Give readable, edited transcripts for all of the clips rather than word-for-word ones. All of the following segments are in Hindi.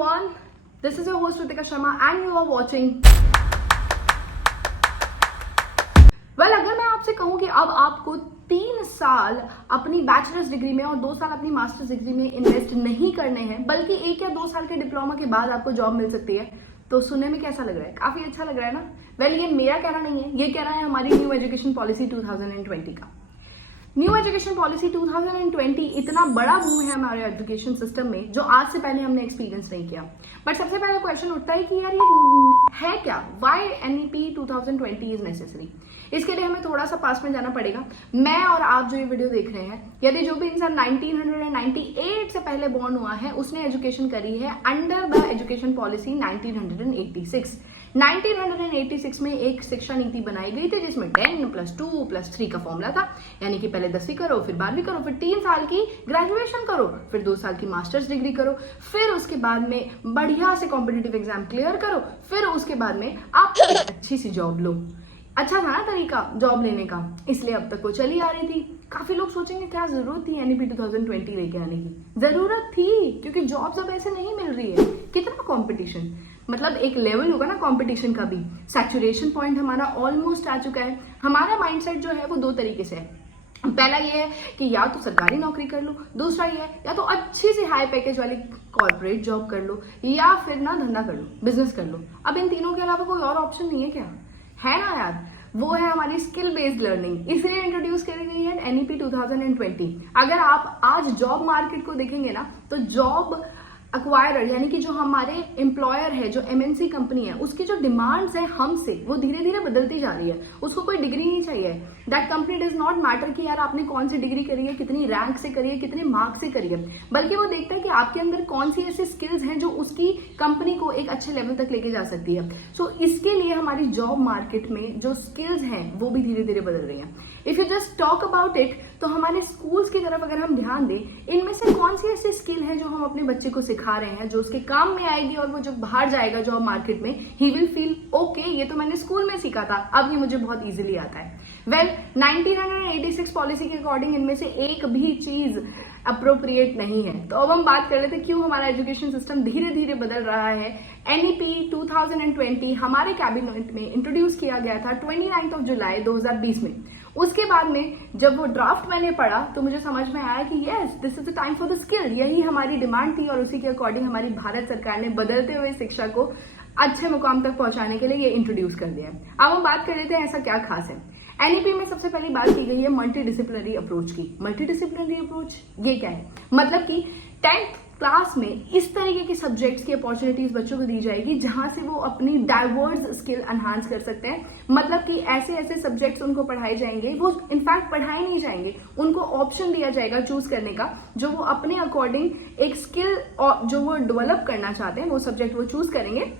everyone. This is your host Ritika Sharma and you are watching. Well, अगर मैं आपसे कहूँ कि अब आपको 3 साल अपनी बैचलर्स डिग्री में और 2 साल अपनी मास्टर्स डिग्री में इन्वेस्ट नहीं करने हैं, बल्कि 1 या 2 साल के डिप्लोमा के बाद आपको जॉब मिल सकती है, तो सुनने में कैसा लग रहा है? काफी अच्छा लग रहा है ना? वेल, ये मेरा कहना नहीं है, ये कहना है हमारी न्यू एजुकेशन पॉलिसी 2020 का। न्यू एजुकेशन पॉलिसी 2020 इतना बड़ा बूम है हमारे एजुकेशन सिस्टम में जो आज से पहले हमने एक्सपीरियंस नहीं किया। बट सबसे पहला क्वेश्चन उठता है कि यार ये है क्या? Why NEP 2020 is necessary? इसके लिए हमें थोड़ा सा पास में जाना पड़ेगा। मैं और आप जो ये वीडियो देख रहे हैं, यदि जो भी इंसान 1998 से पहले बॉर्न हुआ है उसने एजुकेशन करी है अंडर द एजुकेशन पॉलिसी 1986। 1986 में एक शिक्षा नीति बनाई गई थी जिसमें 10+2+3 का फॉर्मूला था, यानी कि पहले 10वीं करो, फिर 12वीं करो, फिर 3 साल की ग्रेजुएशन करो, फिर 2 साल की मास्टर्स डिग्री करो, फिर उसके बाद में बढ़िया से कॉम्पिटिटिव एग्जाम क्लियर करो, फिर उसके बाद में आप एक अच्छी सी जॉब लो। अच्छा था ना तरीका जॉब लेने का, इसलिए अब तक वो चली आ रही थी। काफी लोग सोचेंगे क्या जरूरत थी एनईपी 2020 लेके आने की? जरूरत थी, क्योंकि जॉब्स अब ऐसे नहीं मिल रही है। कितना कंपटीशन, मतलब एक लेवल होगा ना कंपटीशन का भी। सैचुरेशन पॉइंट हमारा ऑलमोस्ट आ चुका है। हमारा माइंडसेट जो है वो 2 तरीके से है। पहला ये है कि या तो सरकारी नौकरी कर लो, दूसरा ये है या तो अच्छी सी हाई पैकेज वाली कॉर्पोरेट जॉब कर लो, या फिर ना धंधा कर लो, बिजनेस कर लो। अब इन तीनों के अलावा कोई और ऑप्शन नहीं है क्या? है ना यार, वो है हमारी स्किल बेस्ड लर्निंग। इसलिए इंट्रोड्यूस करी गई है एनईपी 2020। अगर आप आज जॉब मार्केट को देखेंगे ना, तो जॉब अक्वायरर यानी कि जो हमारे एम्प्लॉयर है, जो एमएनसी कंपनी है, उसकी जो डिमांड्स है हमसे, वो धीरे धीरे बदलती जा रही है। उसको कोई डिग्री नहीं चाहिए। That company does not matter कि यार आपने कौन सी डिग्री करी है, कितनी रैंक से करी है, कितने मार्क्स से करी है, बल्कि वो देखता है कि आपके अंदर कौन सी ऐसी स्किल्स हैं जो उसकी कंपनी को एक अच्छे लेवल तक लेके जा सकती है। सो इसके लिए हमारी जॉब मार्केट में जो स्किल्स हैं वो भी धीरे धीरे बदल रही हैं। If you just talk about it, तो हमारे स्कूल्स की तरफ अगर हम ध्यान दें, इनमें से कौन सी ऐसी स्किल है जो हम अपने बच्चे को सिखा रहे हैं, जो उसके काम में आएगी और वो जब बाहर जाएगा जॉब मार्केट में, ही विल फील ओके, ये तो मैंने स्कूल में सीखा था, अब ये मुझे बहुत इजीली आता है। वेल, 1986 पॉलिसी के अकॉर्डिंग इनमें से एक भी चीज अप्रोप्रिएट नहीं है। तो अब हम बात कर लेते हैं क्यों हमारा एजुकेशन सिस्टम धीरे धीरे बदल रहा है। एनईपी 2020 हमारे कैबिनेट में इंट्रोड्यूस किया गया था 29 जुलाई 2020 में। उसके बाद में जब वो ड्राफ्ट मैंने पढ़ा तो मुझे समझ में आया कि yes, this is the time for the skill. यही हमारी डिमांड थी और उसी के अकॉर्डिंग हमारी भारत सरकार ने बदलते हुए शिक्षा को अच्छे मुकाम तक पहुंचाने के लिए ये इंट्रोड्यूस कर दिया है। अब हम बात कर लेते हैं ऐसा क्या खास है। एनईपी में सबसे पहली बात की गई है मल्टी डिसिप्लिनरी अप्रोच की। मल्टी डिसिप्लिनरी अप्रोच ये क्या है? मतलब कि 10th क्लास में इस तरीके के सब्जेक्ट्स की अपॉर्चुनिटीज बच्चों को दी जाएगी जहां से वो अपनी डाइवर्स स्किल एनहांस कर सकते हैं। मतलब कि ऐसे ऐसे सब्जेक्ट्स उनको पढ़ाए जाएंगे, वो इनफैक्ट पढ़ाए नहीं जाएंगे, उनको ऑप्शन दिया जाएगा चूज करने का, जो वो अपने अकॉर्डिंग एक स्किल जो वो डेवलप करना चाहते हैं वो सब्जेक्ट वो चूज करेंगे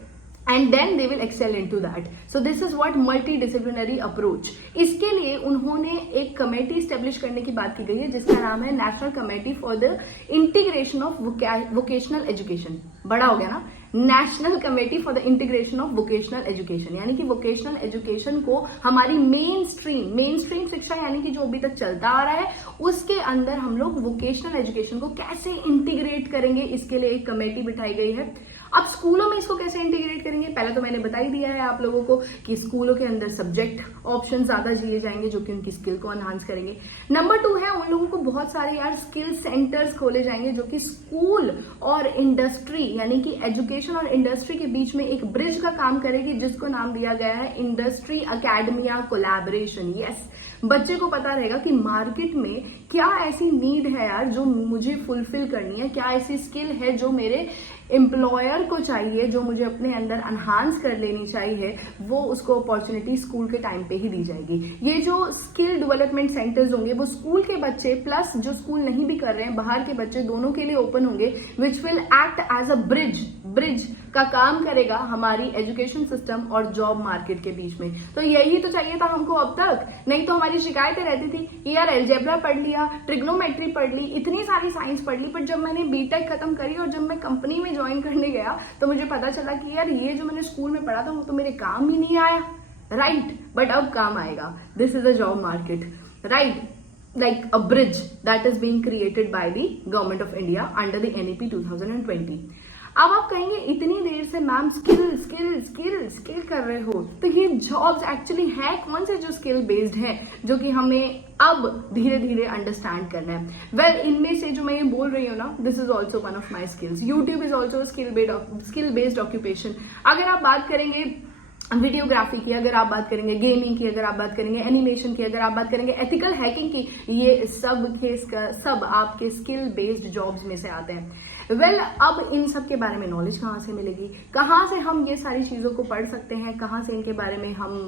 and then they will excel into that. So this is what multidisciplinary approach. इसके लिए उन्होंने एक कमेटी इस्टेब्लिश करने की बात की गई है जिसका नाम है national committee for the integration of vocational education. बड़ा हो गया ना, national committee for the integration of vocational education, यानी कि वोकेशनल एजुकेशन को हमारी मेन स्ट्रीम शिक्षा यानी कि जो अभी तक चलता आ रहा है उसके अंदर हम लोग वोकेशनल एजुकेशन को कैसे इंटीग्रेट करेंगे, इसके लिए एक कमेटी बिठाई गई है। अब स्कूलों में इसको कैसे इंटीग्रेट करेंगे? पहले तो मैंने बता ही दिया है आप लोगों को कि स्कूलों के अंदर सब्जेक्ट ऑप्शन ज्यादा दिए जाएंगे जो कि उनकी स्किल को एनहांस करेंगे। नंबर 2 है, उन लोगों को बहुत सारे यार स्किल सेंटर्स खोले जाएंगे जो कि स्कूल और इंडस्ट्री यानी कि एजुकेशन और इंडस्ट्री के बीच में एक ब्रिज का काम करेगी, जिसको नाम दिया गया है इंडस्ट्री अकेडमिया कोलैबोरेशन। यस, बच्चे को पता रहेगा कि मार्केट में क्या ऐसी नीड है यार जो मुझे फुलफिल करनी है, क्या ऐसी स्किल है जो मेरे एम्प्लॉयर को चाहिए, जो मुझे अपने अंदर एनहांस कर लेनी चाहिए, वो उसको अपॉर्चुनिटी स्कूल के टाइम पे ही दी जाएगी। ये जो स्किल डेवलपमेंट सेंटर्स होंगे वो स्कूल के बच्चे प्लस जो स्कूल नहीं भी कर रहे हैं बाहर के बच्चे दोनों के लिए ओपन होंगे, which will act as a bridge का काम करेगा हमारी एजुकेशन सिस्टम और जॉब मार्केट के बीच में। तो यही तो चाहिए था हमको अब तक, नहीं तो हमारी शिकायतें रहती थी कि यार अलजेब्रा पढ़ लिया, ट्रिग्नोमेट्री पढ़ ली, इतनी सारी साइंस पढ़ ली, पर जब मैंने बीटेक खत्म करी और जब मैं कंपनी में ज्वाइन करने गया तो मुझे पता चला कि यार ये जो मैंने स्कूल में पढ़ा था वो तो मेरे काम ही नहीं आया। राइट, बट अब काम आएगा। This is a job market, right, like a bridge that is being created by the government of India under the NEP 2020. अब आप कहेंगे इतनी देर से ma'am skill skill skill skill कर रहे हो, तो ये जॉब्स एक्चुअली है कौन से जो स्किल बेस्ड है, जो कि हमें अब धीरे धीरे अंडरस्टैंड करना है। वेल, इनमें से जो मैं ये बोल रही हूँ ना, this is also one of my skills. YouTube is also skill based occupation. अगर आप बात करेंगे वीडियोग्राफी की, अगर आप बात करेंगे गेमिंग की, अगर आप बात करेंगे एनिमेशन की, अगर आप बात करेंगे एथिकल हैकिंग की, ये सब आपके स्किल बेस्ड जॉब्स में से आते हैं। वेल, अब इन सब के बारे में नॉलेज कहाँ से मिलेगी, कहाँ से हम ये सारी चीज़ों को पढ़ सकते हैं, कहाँ से इनके बारे में हम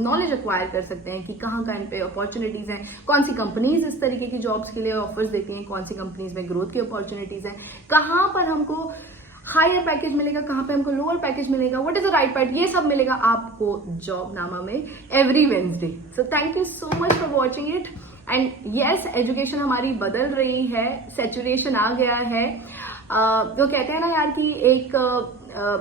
नॉलेज एक्वायर कर सकते हैं कि कहाँ इन पे अपॉर्चुनिटीज़ हैं, कौन सी कंपनीज इस तरीके की जॉब्स के लिए ऑफर्स देती हैं, कौन सी कंपनीज में ग्रोथ की अपॉर्चुनिटीज़ हैं, कहाँ पर हमको हायर पैकेज मिलेगा, कहाँ पे हमको लोअर पैकेज मिलेगा, what is the right part, ये सब मिलेगा आपको जॉबनामा में every Wednesday. So thank you so much for watching it. And yes, education हमारी बदल रही है, सैचुरेशन आ गया है। तो कहते हैं ना यार कि एक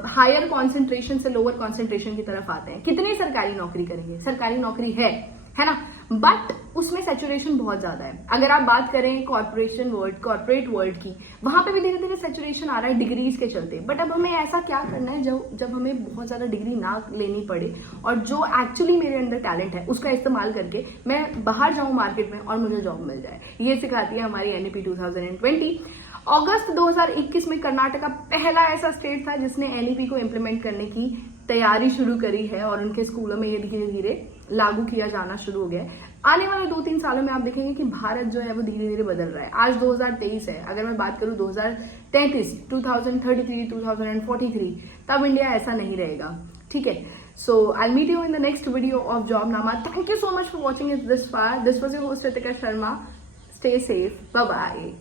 हायर कॉन्सेंट्रेशन से लोअर कॉन्सेंट्रेशन की तरफ आते हैं। कितनी सरकारी नौकरी करेंगे, सरकारी नौकरी है ना, बट उसमें सैचुरेशन बहुत ज्यादा है। अगर आप बात करें कॉर्पोरेट वर्ल्ड की, वहां पे भी धीरे धीरे सैचुरेशन आ रहा है डिग्रीज के चलते। बट अब हमें ऐसा क्या करना है जब हमें बहुत ज्यादा डिग्री ना लेनी पड़े, और जो एक्चुअली मेरे अंदर टैलेंट है उसका इस्तेमाल करके मैं बाहर जाऊं मार्केट में और मुझे जॉब मिल जाए। ये सिखाती है हमारी NEP 2020। अगस्त 2021 में कर्नाटका पहला ऐसा स्टेट था जिसने NEP को इम्प्लीमेंट करने की तैयारी शुरू करी है, और उनके स्कूलों में ये धीरे धीरे लागू किया जाना शुरू हो गया है। आने वाले 2-3 सालों में आप देखेंगे कि भारत जो है वो धीरे धीरे बदल रहा है। आज 2023 है, अगर मैं बात करूं 2033, 2033, 2043, तब इंडिया ऐसा नहीं रहेगा। ठीक है, so I meet you in the next video of Jobnama. Thank you so much for watching it this far. This was your host Ritika Sharma. Stay safe, bye bye.